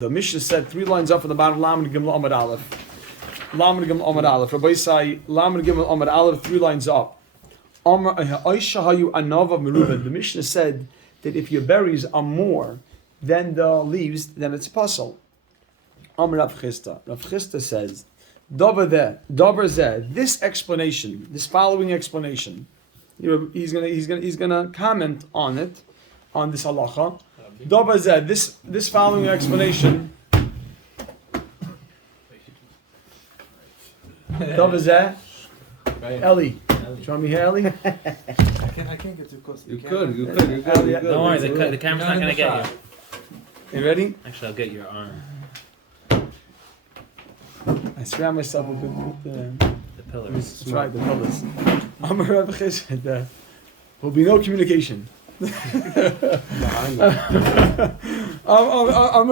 The Mishnah said 3 lines up from the bottom, Lamed Gimel Amud Aleph. Lamed Gimel Amud Aleph. Rabbi say, Lamed Gimel Amud Aleph, 3 lines up. The Mishnah said that if your berries are more than the leaves, then it's puzzle. Amr Rav Chisda. Rav Chisda says, Davar zeh, this explanation, this following explanation, he's gonna comment on it, on this halacha. Davar zeh, this following explanation. Davar zeh, Eli. Do you want me here, Eli? I can't get too close. You could. Don't worry, the camera's not gonna get you. You ready? Actually, I'll get your arm. I surround myself with The pillars. That's right, the pillars. Amar Rav Chisda, there will be no communication. Amar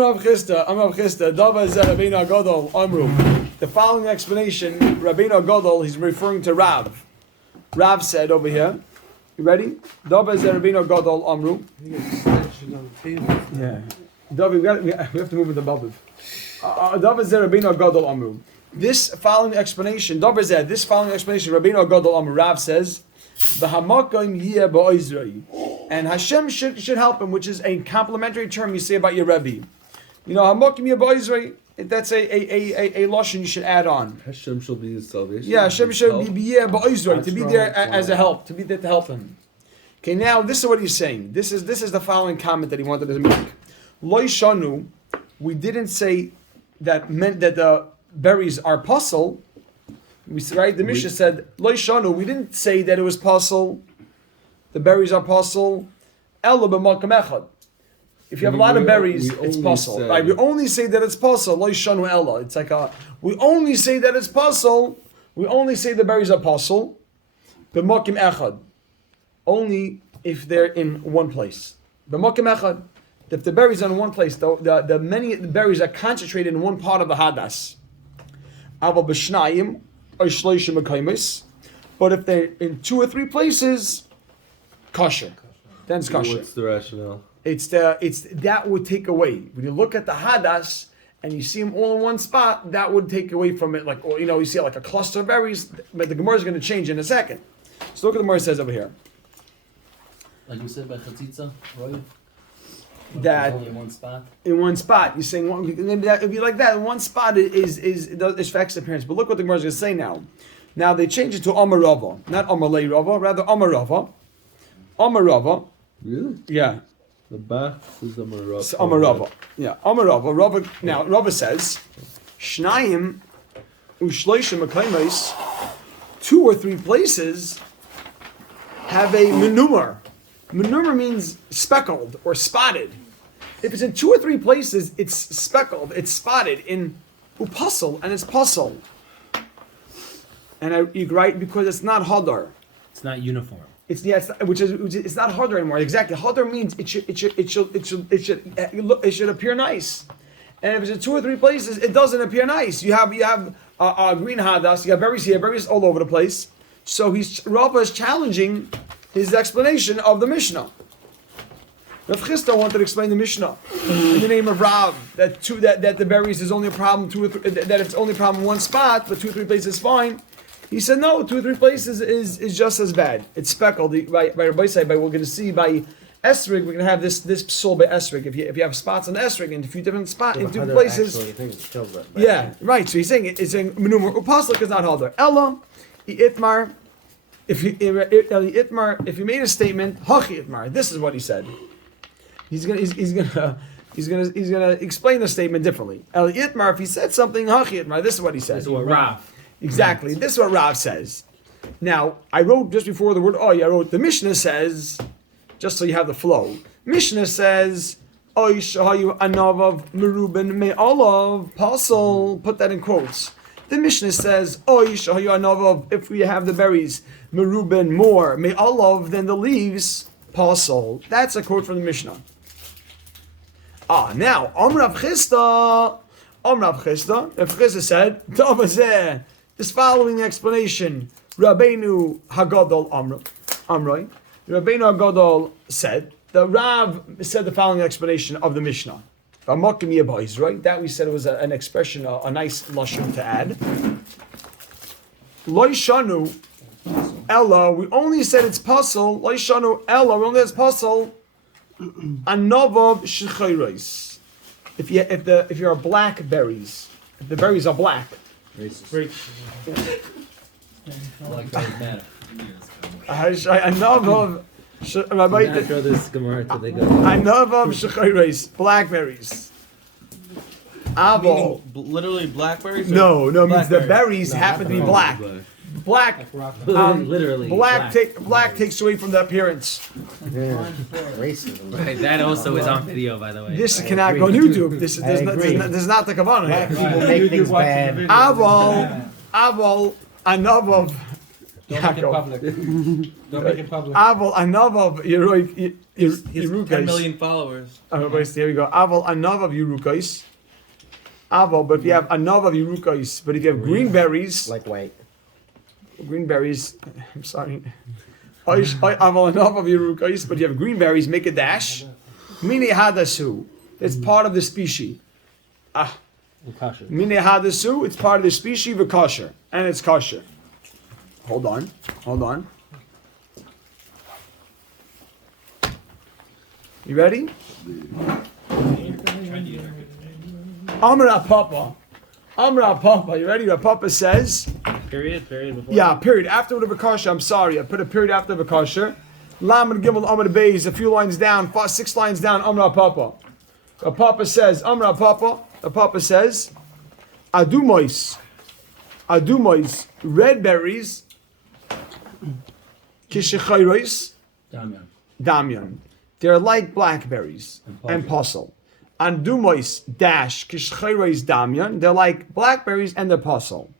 Rav Chisda, Davar zeh Rabbeinu Gadol Amru. The following explanation, Rabbeinu Gadol, he's referring to Rav. Rav said over here, you ready? Davar zeh Rabbeinu Gadol Amru. Yeah. David, we have to move with the Babiv. Davar zeh Rabbeinu Gadol Amru. This following explanation, this following explanation, Rabbeinu Gadol Amru, Rav says, and Hashem should help him, which is a complimentary term you say about your Rebbe. You know, Hamakim yeh ba'Izrei, that's a lashon you should add on. Hashem shall be his salvation. Yeah, Hashem should be ba'Izrei, to be there as a help, to be there to help him. Okay, now this is what he's saying. This is the following comment that he wanted to make. Lo shanu, we didn't say that meant that the berries are puzzle. Right? The Mishnah said, Lo shanu, we didn't say that it was puzzle. The berries are puzzle. Ella b'makam echad. If you have a lot of berries, it's puzzle. Right? We only say that it's puzzle. Lo shanu ella. It's like we only say that it's puzzle. We only say the berries are puzzle. B'makam echad. Only if they're in one place. B'makam echad. If the berries are in one place, the many berries are concentrated in one part of the hadas. Aval b'shnayim or shloishim mekaymis, but if they're in 2 or 3 places, kosher. Then it's kosher. What's the rationale? It's that would take away when you look at the hadas and you see them all in one spot. That would take away from it, like, or you see like a cluster of berries. But the Gemara is going to change in a second. So look what the Gemara says over here. Like we said by chatzitza, right? That only in one spot. In one spot, you're saying if you like that, in one spot is affects appearance. But look what the Gemara is going to say now. Now they change it to Amar Rava, not Amar Lei Rava, rather Amar Rava. Amar Rava. Really? Yeah. The back is Amar Rava. Amar Rava. Yeah. Amar Rava. Rava. Now Rava says, Shnayim ushleishim mekaymes, 2 or 3 places have a menumar. Menumar means speckled or spotted. If it's in 2 or 3 places, it's speckled, it's spotted in upasal, and it's pasal. And you write because it's not hadar. It's not uniform. It's not hadar anymore. Exactly, hadar means it should appear nice. And if it's in 2 or 3 places, it doesn't appear nice. You have green hadas, you have berries here, berries all over the place. So Rava is challenging his explanation of the Mishnah. Rav Chisda wanted to explain the Mishnah in the name of Rav that the berries is only a problem that it's only a problem in one spot, but 2 or 3 places is fine. He said no, 2 or 3 places is just as bad. It's speckled by Rabbi Say. By we're going to see by esrig, we're going to have this psul by esrig. If you have spots on esrig in a few different spots in different places, yeah, right. So he's saying it's saying menumar upaslik is not halder. Ella itmar. If he made a statement, hachi itmar. This is what he said. He's gonna explain the statement differently. El itmar, if he said something, hachi itmar. This is what he said. This is what Rav. Exactly. This is what Rav says. Now, I wrote just before the word I wrote the Mishnah says, just so you have the flow. Mishnah says, oy shahayu anavav meruben me'alav pasal. Put that in quotes. The Mishnah says, oy shahayu anavav, if we have the berries, meruben more, me'alav than the leaves, pasal. That's a quote from the Mishnah. Now, Amr Rav Chisda said, Tavazeh, this following explanation, Rabbeinu Hagadol Amroi, Rabbeinu Hagadol said, the Rav said the following explanation of the Mishnah. Right? That we said it was an expression, a nice lashon to add. Loi shanu ella. We only said it's puzzle. Loi shanu ella. We only said it's puzzle. Anovav shechayros. If you're blackberries, if the berries are black. Blackberries matter. Anovav. Not throw this Gemara till they go. Anovav shechayros. Blackberries. Avo. Literally blackberries? Or No, means the blackberries? berries happen to be black. Black. Literally. Black takes away from the appearance. Racism. Right, that also is on video, by the way. This cannot go on YouTube. This is I agree. this is not the kavanah Black here. people make things bad. Aval, anavav. Don't make it public. Don't make it public. Aval, anavav. His 10 Yerukais. million followers. Here we go. Aval, anavav yerukais. Aval, but if you have anavav yerukais, but if you have green berries, Like white. green berries. I'm sorry. Aval, anavav yerukais, but you have green berries. Make a dash. Mini hadasu. It's part of the species. Kosher. Mine hadasu, it's part of the species of kosher, and it's kosher. Hold on. You ready? Amra Papa. You ready? Papa says. Period before. Yeah, period. After the kosher. I'm sorry, I put a period after the kosher. Lam and Gimel Amra Beis, a few lines down, 6 lines down. Amra Papa. Papa says. Amra Papa. Papa says. Adumois, red berries, kishechayros, damyan. They're like blackberries and puzzle. Adumois dash kishechayros damyan. They're like blackberries and they're puzzle.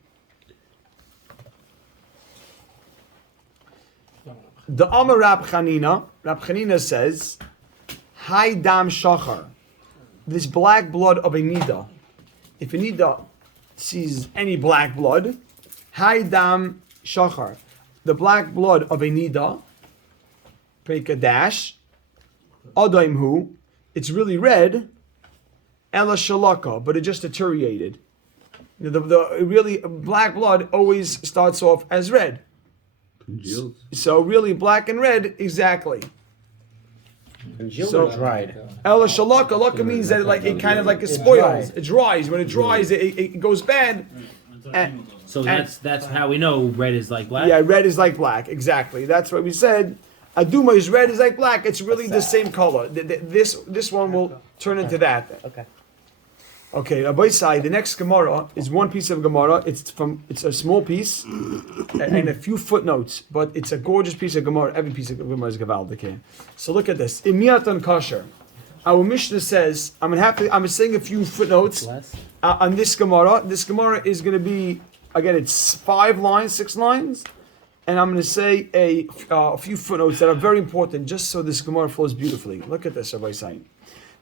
The Amar Rab Chanina says, Hai dam shachar, this black blood of a nida. If a nida sees any black blood, Haidam Shachar, the black blood of a nida, make a dash, Adaimhu, it's really red, Ela Shalaka, but it just deteriorated. The really black blood always starts off as red. Congealed. So really black and red, exactly. Congealed So- or dried? Ela Shalaka, Laka means that it kind of like it spoils. It dries. When it dries, it goes bad. And- So that's how we know red is like black. Yeah, red is like black. Exactly. That's what we said. Aduma is red is like black. It's really the same color. This one will turn into that. Okay. Okay, Rabbi Sai, the next Gemara is one piece of Gemara. It's a small piece and a few footnotes, but it's a gorgeous piece of Gemara. Every piece of Gemara is Gavaldik here. So look at this. Imiyat on Kasher. Our Mishnah says, I'm saying a few footnotes on this Gemara. This Gemara is going to be, again, it's 6 lines, and I'm going to say a few footnotes that are very important just so this Gemara flows beautifully. Look at this, Rabbi Sai.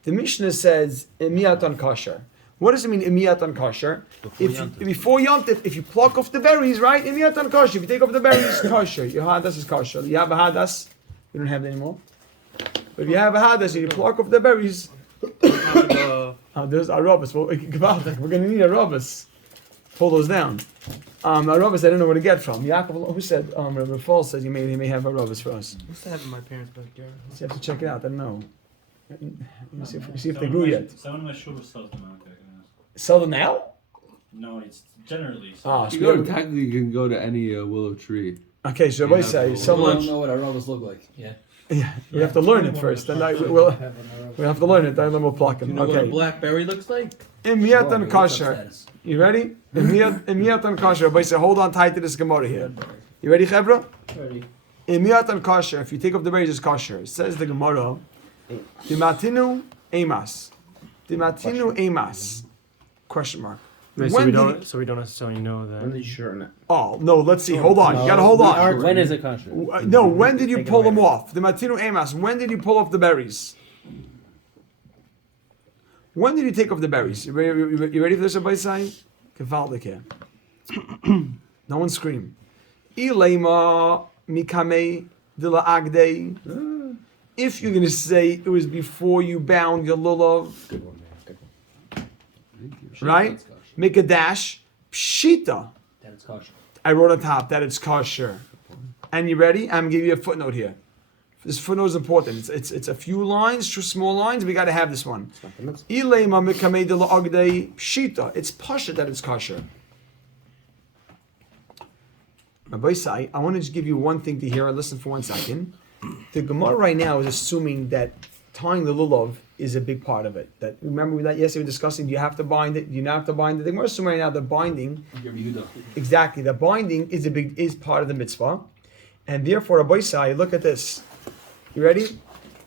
The Mishnah says, Imiyat on Kasher. What does it mean, imiyat on kosher? Before yontif, if you pluck off the berries, right? Imiyat on kosher. If you take off the berries, kosher. Your hadas is kosher. You have a hadas. You don't have it anymore. But if you have a hadas and you pluck off the berries, there's arobas. Well, we're going to need arobas. Pull those down. Arobas, I don't know where to get from. Yaakov, who said? Rabbi Fall said he may have arobas for us. What's that in my parents' backyard? So you have to check it out. I don't know. Let me see if they grew yet. Someone in my shul sells them out there. Sell them now? No, it's generally. Ah, You go, technically, you can go to any willow tree. Okay, so Rabbi say I someone. don't know what our robbers look like. Yeah. Yeah, we have to learn it first. Then we'll have to learn it. Then we'll pluck You them. know what a Okay. blackberry looks like? Imiyat and kosher. You ready? Imiyat and kosher. Rabbi say, hold on tight to this Gemara here. You ready, Chevra? Ready. Imiyat and kosher. If you take off the berries, it's kosher. It says the Gemara. Dimatinu emas. Dimatinu emas. Question mark. Wait, so we don't necessarily know When that. did you shorten it? Oh no! Let's see. Hold on. You gotta hold on. When is it kosher? No. When did you Take it pull away. them off? The matinu emas. When did you pull off the berries? When did you take off the berries? You ready for this, Rabbi Sai? Gevaldik here. No one scream. Ilema mikame dila agde. If you're gonna say it was before you bound your lulav, right? Make a dash. Pshita. That it's kosher. I wrote on top that it's kosher. And you ready? I'm gonna give you a footnote here. This footnote is important. It's a few lines, two small lines. We got to have this one. Ilema mekamei de la'agdei pshita. It's pasha that it's kosher. Rabbi Sai, I want to just give you one thing to hear. Listen for 1 second. The Gemara right now is assuming that tying the lulav is a big part of it. That remember that yesterday we were discussing. Do you have to bind it? Do you not have to bind it? The Gemara is assuming right now the binding. Exactly, the binding is part of the mitzvah, and therefore Rabbi Sai, look at this. You ready?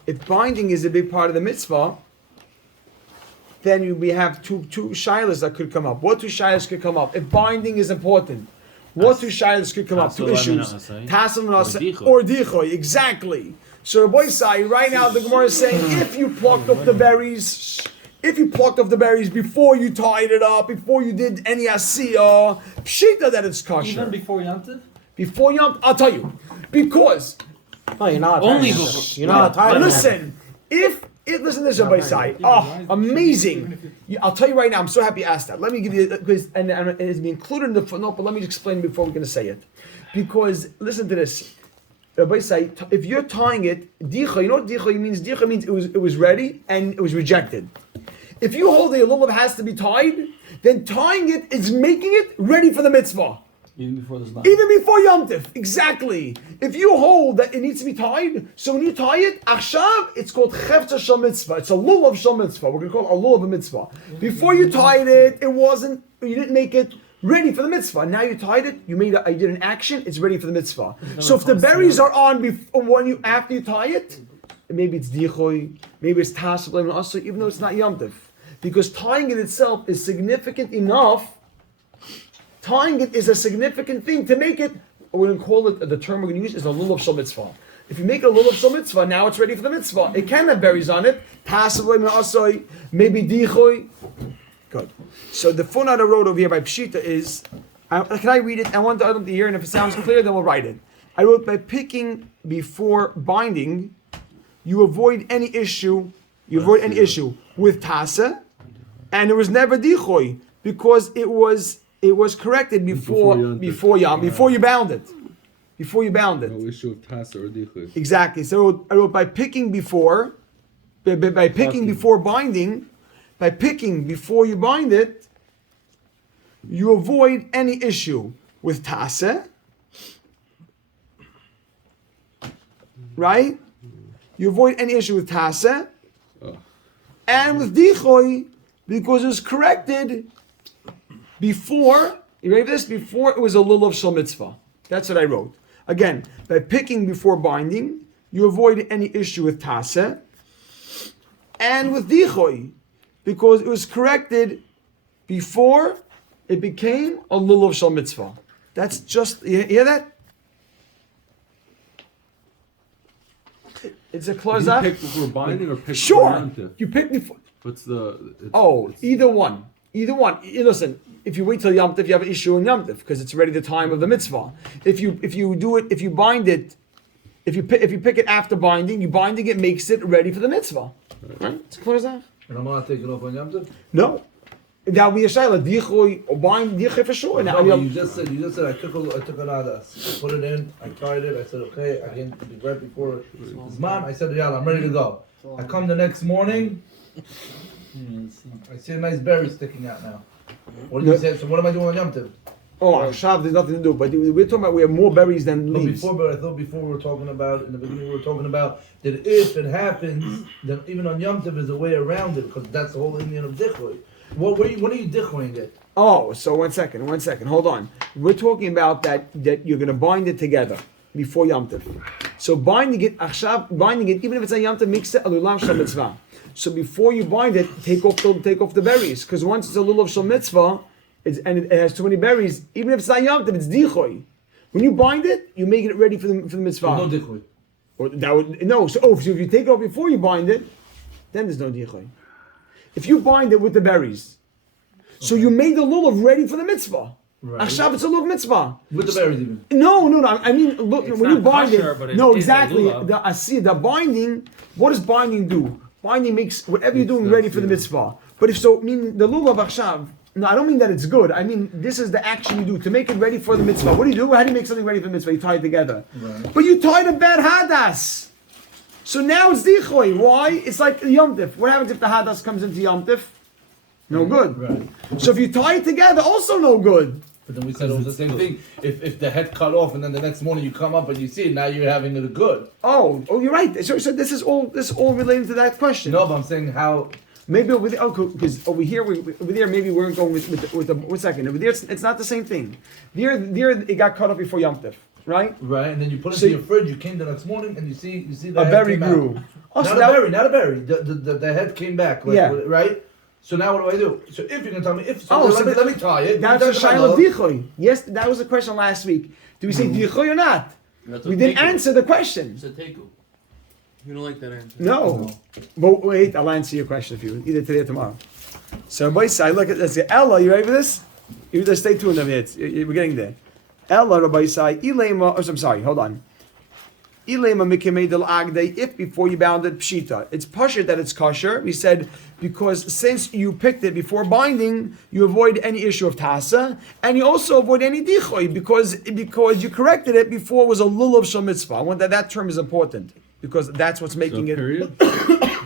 If binding is a big part of the mitzvah, then we have two shilas that could come up. What two shilas could come up? If binding is important, what two shilas could come up? Two issues. Tassel or dichoy. Exactly. So Rabbi Sai, right now the Gemara is saying if you plucked off the berries, before you tied it up, before you did any asiyah, pshita that it's kosher. Even before Yantiv? Before Yom, I'll tell you, because No, you're not. Only tired. before- You're not tired. listen, listen to this, Rabbi Sai. Oh, amazing! I'll tell you right now. I'm so happy you asked that. Let me give you because and it's been included in the footnote, but let me just explain before we're going to say it. Because listen to this, Rabbi Sai. If you're tying it, dicha, you know what dicha means? Dicha means it was ready and it was rejected. If you hold the lulav has to be tied, then tying it is making it ready for the mitzvah. Even before the Zman. Even before Yom Tif, exactly. If you hold that it needs to be tied, so when you tie it, achshav, it's called chefza shal mitzvah. It's a lulav shal mitzvah. We're going to call it a lulav mitzvah. Before you tied it, you didn't make it ready for the mitzvah. Now you tied it, you did an action, it's ready for the mitzvah. So if the berries are on after you tie it, maybe it's dichoy, maybe it's tasablim and also, even though it's not Yom Tif. Because tying it itself is significant enough. Tying it is a significant thing to make it. We're going to call it. The term we're going to use is a lulav shal mitzvah. If you make a lulav shal mitzvah, now it's ready for the mitzvah. It can have berries on it. Possibly maybe dichoy. Good. So the footnote I wrote over here by Pshita is. Can I read it? I want the other to hear, and if it sounds clear, then we'll write it. I wrote by picking before binding, you avoid any issue. You avoid any issue with tasa, and it was never dichoy because it was corrected before you bound it. Before you bound it. No issue of tasa or dichud. Exactly. So I wrote by picking before binding, by picking before you bind it, you avoid any issue with tasa. Right? You avoid any issue with tasa. And with dichoy, because it was corrected before, you ready for this? Before it was a lulav shal mitzvah. That's what I wrote. Again, by picking before binding, you avoid any issue with tasa. And with dichoy, because it was corrected before it became a lulav shal mitzvah. That's just, you hear that? It's a close You up. pick before binding or pick Sure. before Yom Tif? You pick before. What's the? Either one. Either one. Listen, if you wait till Yom Tif, you have an issue in Yom Tif because it's already the time of the mitzvah. If you bind it, if you pick it after binding, binding it makes it ready for the mitzvah. Right? It's clear as that. And I'm not taking off on Yom Tov? No. That would be a shayla. Dichoy or bind dichoy for sure. Now, You just said I took it out. I put it in. I tried it. I said okay. I didn't be right before Zman. I said yalla, I'm ready to go. I come the next morning. I see a nice berry sticking out now. What did you say? So what am I doing on Yom Tov? Shav, there's nothing to do. But we're talking about we have more berries than leaves. But I thought before we were talking about in the beginning we were talking about that if it happens, then even on Yom Tov is a way around it because that's the whole Indian of dichoy. What are you dichoying it? So one second, hold on. We're talking about that you're going to bind it together before Yom Tov. So binding it, even if it's a Yom Tov, makes it a lulav shal mitzvah. So before you bind it, take off the berries, because once it's a lulav shal mitzvah, and it has too many berries, even if it's not Yom Tov, it's dichoy. When you bind it, you make it ready for the mitzvah. No dichoy. So if you take it off before you bind it, then there's no dichoy. If you bind it with the berries, so you made the lulav ready for the mitzvah. Right. Achshav, it's a lulav mitzvah. With the berries even. No. I mean, look, It's when you not bind kosher, but it. it No, is a exactly. lulav. The binding. What does binding do? Binding makes whatever you're doing ready for the mitzvah. But if so, meaning the lulav achshav. No, I don't mean that it's good. I mean this is the action you do to make it ready for the mitzvah. What do you do? How do you make something ready for the mitzvah? You tie it together. Right. But you tied a bad hadas. So now it's dichoy. Why? It's like Yom Tif. What happens if the hadas comes into Yom Tif? No good. Right. So if you tie it together, also no good. But then we said it was the same thing. If the head cut off and then the next morning you come up and you see it, now you're having it good. Oh, you're right. So this is all related to that question. No, but I'm saying how. Maybe over there, because over here, over there, maybe we're going with the 1 second. Over there, it's not the same thing. There, it got cut off before Yom Tif, right? Right, and then you put it So in your fridge. You came the next morning and you see the A head berry came out. grew. Oh, so Not a berry. The head came back. Like, Yeah. Right. So now what do? So if you're gonna tell me Oh, so let me tie it. That's a You tie it shaila up. dichoy. Yes, that was the question last week. Do we say dichoy or not? We didn't answer the question. It's a teiku. You don't like that answer. No. But wait, I'll answer your question for you, either today or tomorrow. So, boys, I look at this. Ella, you ready for this? You just stay tuned a minute. We're getting there. Ella, Rabbi Sai, Ilema, I'm sorry, hold on. Ilema mikimei del agde, if before you bounded pshita. It's pashut that it's kosher. We said, because since you picked it before binding, you avoid any issue of tasa, and you also avoid any dichoy, because you corrected it before it was a lulav shel mitzvah. I want that term is important, because that's what's making it. Period.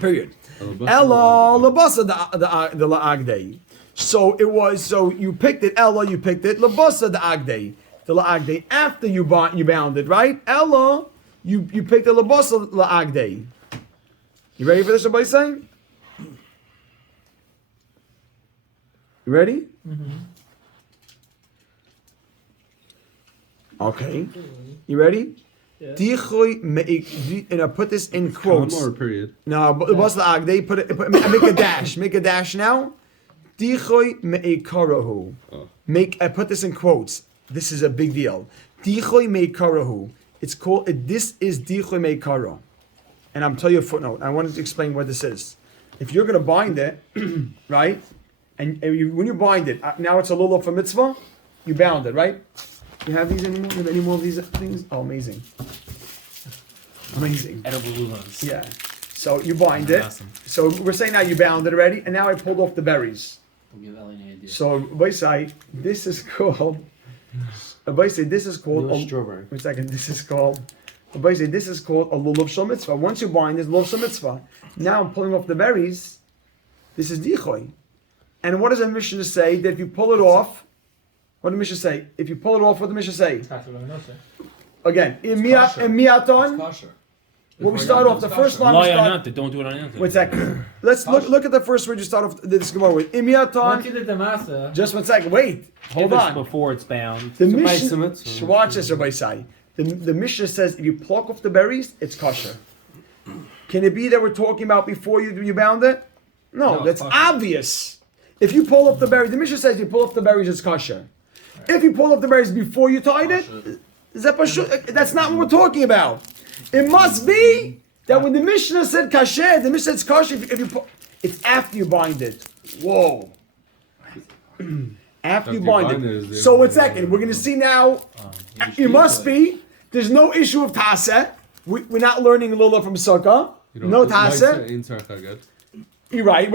Period. Ella labasa the la'agdei. So it was. So you picked it. Ella, you picked it. Labasa the agdei. The la'agdei after you bound it, right? Ella, you picked the labasa la'agdei. You ready for this? Everybody saying? You ready? Mm-hmm. Okay. You ready? Dichoy and I put this in quotes. Comma or period? No, but what's the agdei? Make a dash. Make a dash now. Dichoy me'ikarahu. I put this in quotes. This is a big deal. Dichoy me'ikarahu. It's called. This is dichoy me'ikara. And I'm telling you a footnote. I wanted to explain what this is. If you're going to bind it, right, and when you bind it, now it's a lulav for mitzvah. You bound it, right? You have these anymore? You have any more of these things? Oh, amazing. Amazing. Edible lulas. Yeah. So you bind it. Awesome. So we're saying now you bound it already, and now I pulled off the berries. We'll give Ellie an idea. So Vaisai, this is called. Vaisai, this is called. No strawberry. Wait a second. This is called. Vaisai, this is called a lulav shel mitzvah. Once you bind, it's lulav shel mitzvah. Now I'm pulling off the berries. This is dichoy. And what does the Mishnah say? That if you pull it off, what does the Mishnah say? If you pull it off, what does the Mishnah say? Again, in miaton. Kosher. When we start off, the first line we start. Don't do it on Yom Wait a second. Let's look at the first word you start off this Gemara with. Once Imiaton. you did the masa, Just 1 second. Wait. Hold if it's on. before it's bound. The So by Mishnah. Summit, Watch this, Rabbi Sai. The Mishnah says if you pluck off the berries, it's kosher. Can it be that we're talking about before you bound it? No, that's obvious. If you pull up the berries, the Mishnah says you pull up the berries, it's kosher. If you pull up the berries before you tied it, that's not what we're talking about. It must be that when the Mishnah said kasher, the Mishnah says kosher if you it's after you bind it. Whoa. After you bind it. So 1 second, we're going to see now, it must be, there's no issue of taseh. We're not learning Lula from Sukkah. No taseh. You're right.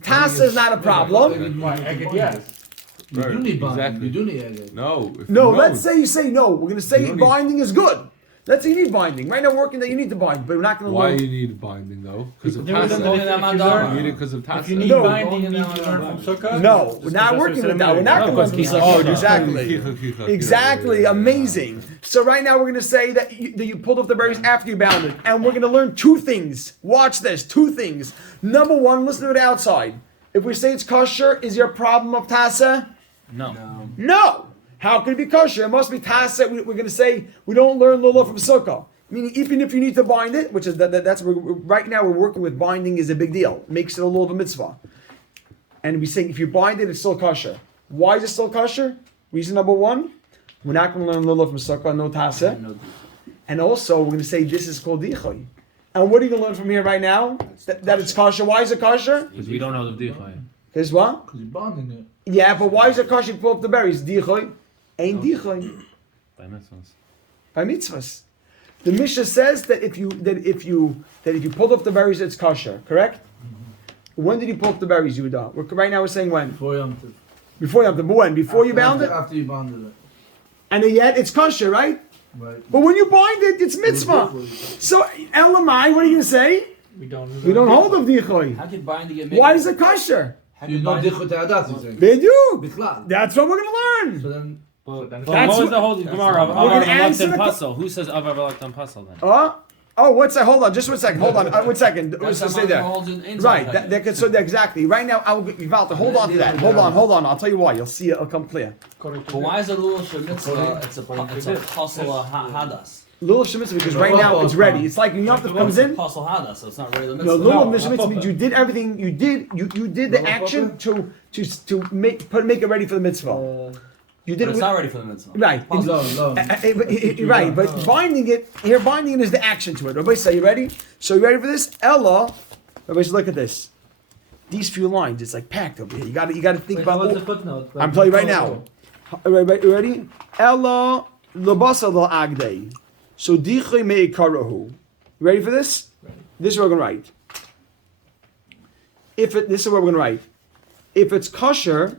Taseh is not a problem. Yes. You do need binding. Exactly. You do need egg. No. No, let's say you say no. We're going to say You don't binding is good. Let's say you need binding. Right now, working that you need to bind, but we're not going to Why learn. you need binding though? Because of If you tasa. You need it because of tasa. If you need No. binding and then you learn from Sukkah, No, we're not working with that. We're not No, going to because learn. he's like- Oh, exactly, amazing. So right now we're going to say that you pulled off the berries after you bound it, and we're going to learn 2 things. Watch this, 2 things. Number 1, listen to it outside. If we say it's kosher, is there a problem of tasa? no. No. How can it be kosher? It must be tasa. We're going to say we don't learn lulav from sukkah. Meaning, even if you need to bind it, which is that's right now we're working with binding is a big deal. It makes it a lulav mitzvah. And we say if you bind it, it's still kosher. Why is it still kosher? Reason number 1, we're not going to learn lulav from sukkah, no tasa. And also, we're going to say this is called dichoy. And what are you going to learn from here right now? That it's kosher. Why is it kosher? Because we don't know the dichoy. Because what? Because you're bonding it. Yeah, but why is it kosher to pull up the berries? Dichoy. Ain't dichoy. By mitzvahs. By mitzvahs. The Mishnah says that if you pulled up the berries, it's kosher. Correct? When did you pull up the berries, Yehuda? Right now we're saying when? Before Yom Tov. Before Yom Tov. But when? Before you bound it? After you bounded it. And yet it's kosher, right? Right. But when you bind it, it's mitzvah. So, Elamai, what are you going to say? We don't hold of dichoy. How can binding it? Why is it kosher? You know Dichut Adat, you're saying. Biduk. Bichlal. That's what we're going to learn. So then, But That's what was what- the whole Gemara of We're gonna Avar answer Reluctant the Puzzle? Who says Avar Reluctant Puzzle then? Oh, what's that? Hold on, just 1 second. Hold on, 1 second. Let's just say that. Right, exactly. Right now, Walter, hold on to that. Hold on. I'll tell you why. You'll see it. It'll come clear. But why is it a rule of mitzvah? It's a pasal hadas. Lulav Shemitah, because right now it's ready. It's like when Yom Tov comes in. Pasal hadas, so it's not really the No, mitzvah. Lulav Shemitah means you did everything. You did the action to make it ready for the mitzvah. You did But it. it's not ready for the mitzvah. Right. no. Right, but binding it is the action to it. Everybody say, you ready? So you ready for this? Ella, everybody say, look at this. These few lines, it's like packed over here. You got to think about. What's the footnote? I'm telling you right now. You ready? Ella lebasa lo agdei. So dichay meikarahu. You ready for this? This is what we're going to write. This is what we're going to write. If it's kosher.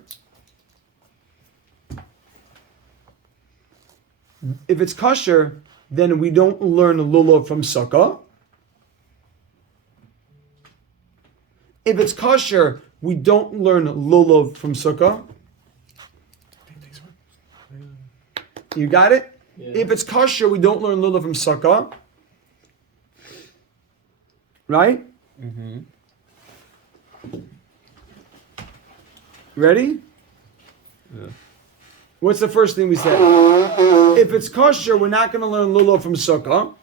If it's kosher, then we don't learn lulav from sukkah. If it's kosher, we don't learn lulav from sukkah. You got it? Yeah. If it's kosher, we don't learn lulav from sukkah. Right? Mm-hmm. Ready? Yeah. What's the first thing we said? If it's kosher, we're not going to learn lulav from sukkah.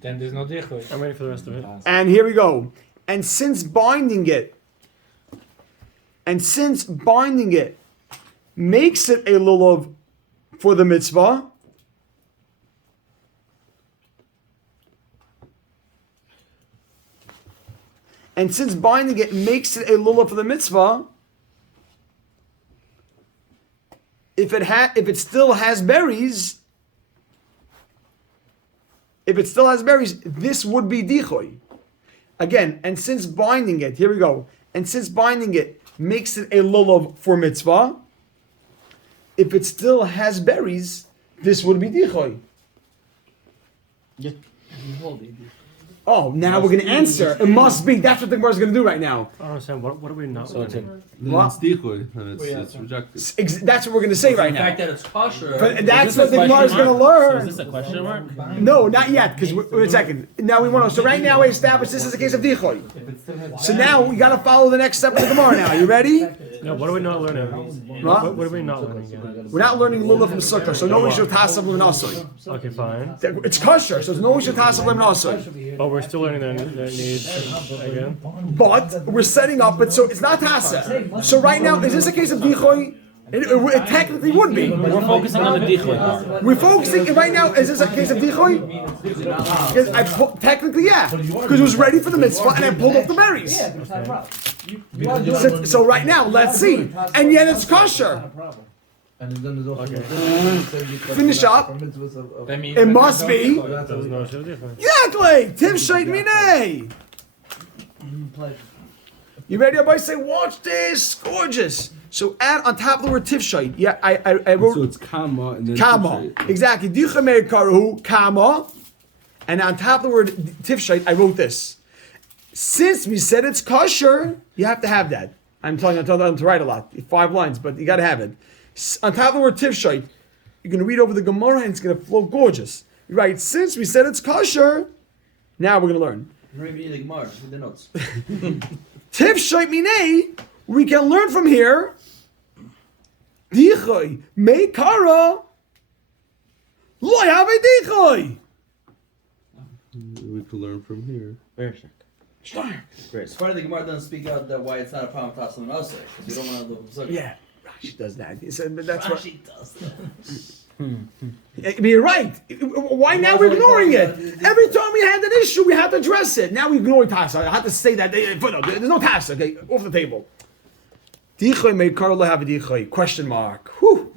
Then there's no dichoy. I'm ready for the rest of it. And here we go. And since binding it makes it a lulav for the mitzvah, and since binding it makes it a lulav for the mitzvah, if it still has berries, this would be dichoy. Again, and since binding it, here we go. And since binding it makes it a lulav for mitzvah, if it still has berries, this would be dichoy. Oh, now we're going to answer. It must be. That's what the Gemara is going to do right now. I don't understand. What are we not learning? Then What? it's decoy, and it's rejected. That's what we're going to say right The now. fact that it's kosher. But that's Is what this the a Gemara is question going to mark? So learn. is this a question mark? No, not yet, because wait a second. Now we want to. So right now we established this is a case of dichoy. So now we got to follow the next step of the Gemara. Now, you ready? No, what are we not learning? What? What are we not learning again? We're not learning lulav from sukkah, so no issue tasav l'nasoy. Okay, fine. It's kosher, so there's no issue tasav l'nasoy. Oh, we're still learning the needs again. But we're setting up it so it's not tasa. So right now, is this a case of dichoy? It technically would be. We're focusing on the dichoy part. We're focusing right now. Is this a case of dichoy? Technically, yeah, because it was ready for the mitzvah, and I pulled off the berries. So right now, let's see. And yet it's kosher. and then there's also Finish up. That means It must be. there's no issue difference. Exactly. Tim Shait Minay. You ready? Everybody say, watch this. Gorgeous. So add on top of the word tifshait. Yeah, I wrote So it's comma and then kama. tifshait. Exactly. Dichamer karahu kama. And on top of the word tifshait, I wrote this. Since we said it's kosher, you have to have that. I'm telling them to write a lot. 5 lines, but you got to have it. On top of the word tifshait, you're going to read over the Gemara and it's going to flow gorgeous. Right? Since we said it's kosher, now we're going to learn. Read the Gemara, read the notes. Tifshait minei, we can learn from here. Dichoy me kara lo have dichoy. We could learn from here. Very sick. It's funny the Gemara doesn't speak out that why it's not a problem with Tassim and Osei, because you don't want to do it. Yeah, Rashi does that. He said, but that's what. Rashi does that. I mean, you're right. Why now we're ignoring it? Every time we had an issue, we had to address it. Now we're ignoring Tasa. I had to say that. There's no Tasa. Okay, off the table. Dichoy me kara lo have dichoy? Question mark. Whew.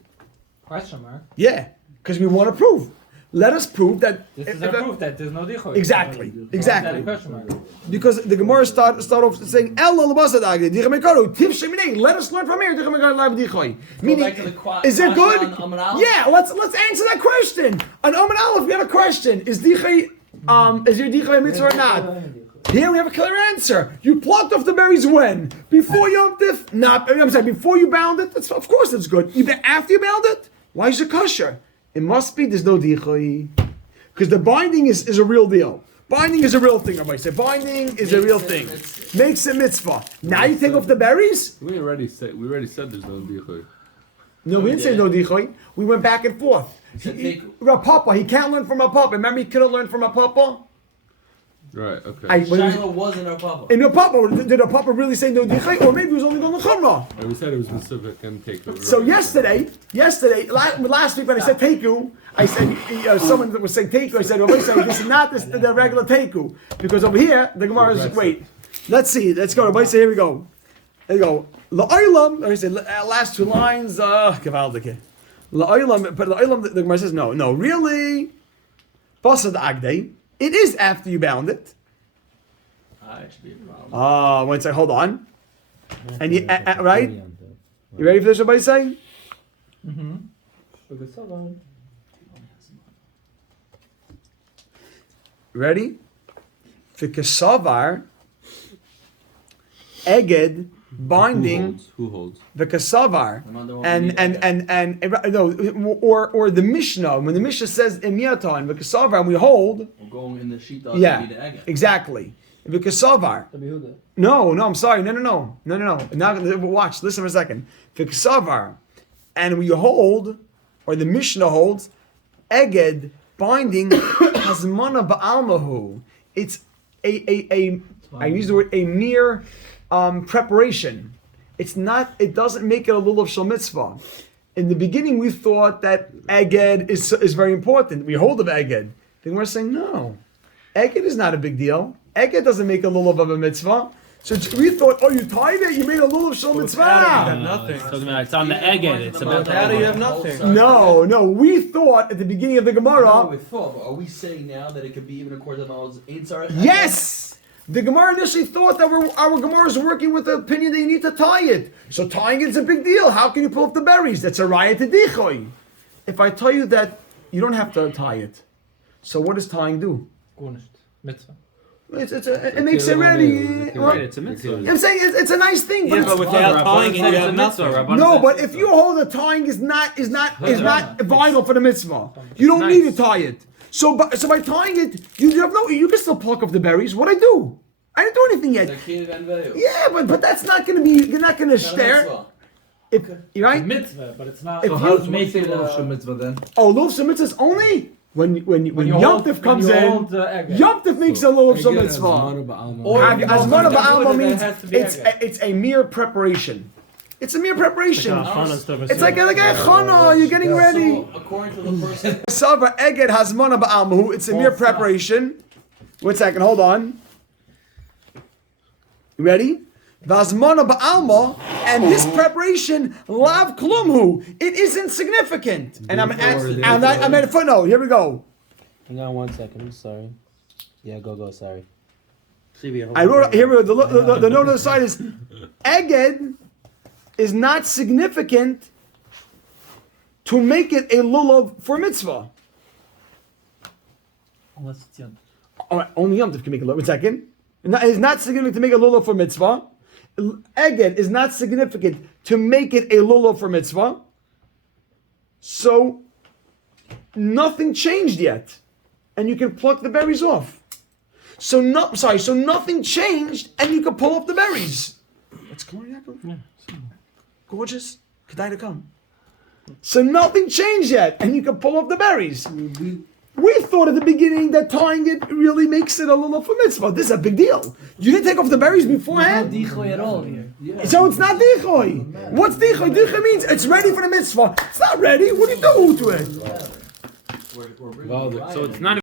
Question mark. Yeah, because we want to prove. Let us prove that. This is a proof that there's no dichoy. Exactly. Exactly. Question mark. Because the Gemara start off saying, "El Labasad Agde Dichem Mekaru Tiv Sheminei." Let us learn from here. Dichem Mekaru Lav Dichoy. Meaning, is it good? Yeah. Let's answer that question. On Omen Aleph, we have a question: is Dichoy is your Dichoy a mitzvah or not? Here we have a clear answer. You plucked off the berries when? Before Yom Tif? Not. I'm sorry. Before you bound it? Of course it's good. Even after you bound it? Why is it kosher? It must be there's no dichoy. Because the binding is a real deal. Binding is a real thing, everybody say. Binding is a real thing. Makes a mitzvah. Now you take off the berries? We already said there's no dichoy. No, we didn't say no dichoy. We went back and forth. Rav Papa, he can't learn from Rav Papa. Remember he couldn't learn from Rav Papa? Right, okay. Shiloh wasn't our papa. In Rav Papa, did Rav Papa really say no dichoy? Or maybe he was only going to Chumrah? We said it was specific and take it. So yesterday, last week when I said Teiku, I said, someone that was saying Teiku, I said, well, wait a second, this is not the regular Teiku. Because over here, the Gemara is, wait, let's see, let's go. Everybody say, here we go. There you go. La'olam, I said, last two lines, Gevaldike. La'olam, but La'olam, the Gemara says, no, really, Basad Agde, it is after you bound it. It should be a problem. One second, hold on. And you, right? You ready for this, everybody say? Ready? V'kasavar, eged, binding. Who holds? V'kasavar, and no, or the Mishnah. When the Mishnah says emiyatan v'kasavar, and we hold. We're going in the sheet. Yeah, exactly. V'kasavar. No, I'm sorry. No. Now watch. Listen for a second. V'kasavar, and we hold, or the Mishnah holds, eged, binding, hazmana ba'almahu. It's a I use the word a mere preparation. It's not. It doesn't make it a lulav shel mitzvah. In the beginning, we thought that eged is very important. We hold of eged. Then we're saying no, eged is not a big deal. Eged doesn't make a lulav of a mitzvah. So we thought, you tied it. You made a lulav shel mitzvah. It's on the eged. It's about the How do you eged. have nothing? No. We thought at the beginning of the Gemara. We thought, but are we saying now that it could be even according to Mao's Eitzar? Yes! The Gemara initially thought that our Gemara is working with the opinion that you need to tie it. So tying it is a big deal. How can you pull up the berries? That's a raya to dichoy. If I tell you that you don't have to tie it, so what does tying do? Mitzvah. It makes it ready. Right, it's a mitzvah. I'm saying it's a nice thing, but Yeah, it's, but without tying it, you have nothing. no. But if you hold the tying is not vital for the mitzvah, you don't need to tie it. So by tying it, you have you can still pluck off the berries. What I do? I didn't do anything yet. Yeah, but that's not going to be. You're not going to stare. You're right. Mitzvah, but it's not. If So you- how does it say lulav shel mitzvah then? Oh, lulav shel mitzvah is only when Yom Tif comes in. Yom Tif makes a lulav shel mitzvah. Azmana ba'alma means it's a mere preparation. It's a mere preparation. It's like a chana. You're getting ready. So, according to the person, Sava eged hazmana ba'almahu. It's a mere preparation. 1 second, hold on. You ready? Vazmana ba'alma, and this preparation lav klumhu. It is insignificant. And I'm at a footnote. Here we go. Hang on 1 second. I'm sorry. Yeah, go. Sorry. I wrote here. The note on the side is eged is not significant to make it a lulav for mitzvah. Unless it's Yom. All right, only Yom Tov can make a lulav. 1 second. It's not significant to make a lulav for mitzvah. Eged is not significant to make it a lulav for mitzvah. So nothing changed yet, and you can pluck the berries off. So nothing changed, and you can pull up the berries. What's going on? Gorgeous. Kedai to come. So nothing changed yet, and you can pull up the berries. We thought at the beginning that tying it really makes it a lulav for mitzvah. This is a big deal. You didn't take off the berries beforehand. Dichoy at all here. So it's not dichoy. What's dichoy? Dichoy means it's ready for the mitzvah. It's not ready. What do you do to it? we're So it's not